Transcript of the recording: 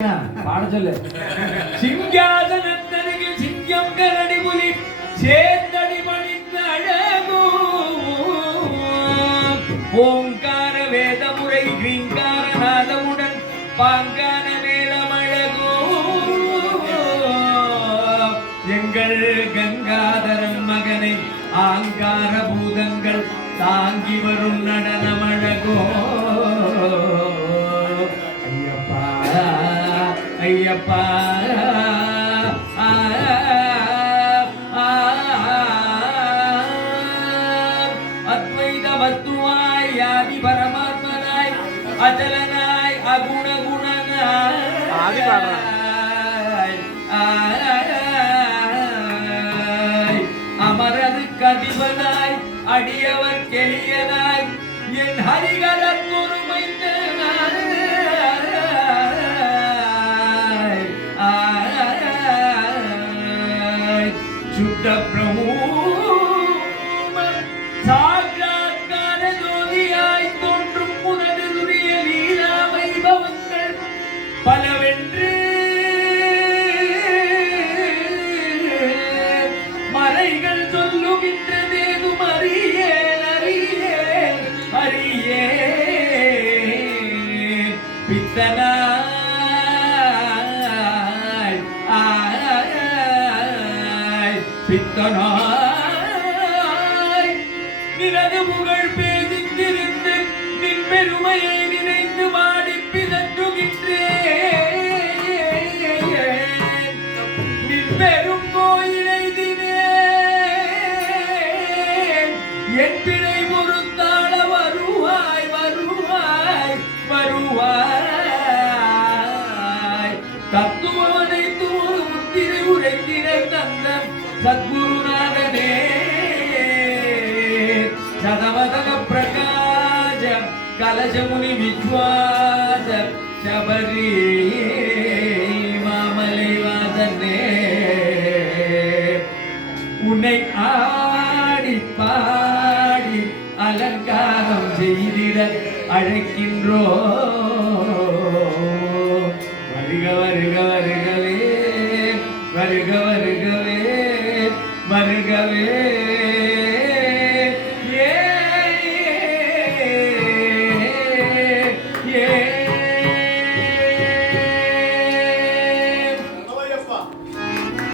பாட சொல்லு. சிங்காசனத்தருகே சிங்கம் கரடி புலி சேர்ந்தடி மணிந்த அழகோ ஓங்கார வேதமுறை கிரீங்கார நாதமுடன் பாங்கான மேலமழகோ எங்கள் கங்காதரன் மகனை ஆங்கார பூதங்கள் தாங்கி வரும் நடனமழகோ ஐயப்பா அத்வைத வஸ்துவாய் ஆதி பரமாத்மனாய் அச்சலனாய் அகுண குணனாய் அமரது கதிபனாய் அடியவர் கெளியனாய் என் ஹரிகரன் ஒருமைந்த शुद्ध ब्रह्म साक्षात्कार ज्योतियाय तोன்றும் புனதுரிய லீலா வைபவங்கள் பலவென்று மறைகள் சொல்லுகின்றதேது அறியேன் அறியேன் அறியேன் பித்தனா பித்தனாய் நினது புகழ் பேசித்திருந்து நின் பெருமையை நினைந்து பாடி பிதற்றுகின்றேன் நின் பெரும் கோயிலை தினேன் என் பிழை பொறுத்தாள வருவாய் வருவாய் வருவாய் தத்துவனை தூறு முத்திரை உரைத்தின தந்த சத்குருநாதனே சதவதக பிரகாஜ கலசமுனி விஸ்வாச சபரி மாமலை வாசனே உன்னை ஆடி பாடி அலங்காரம் செய்திட அழைக்கின்றோ வருக வருக வருகவே வருக வருகவே வருகவே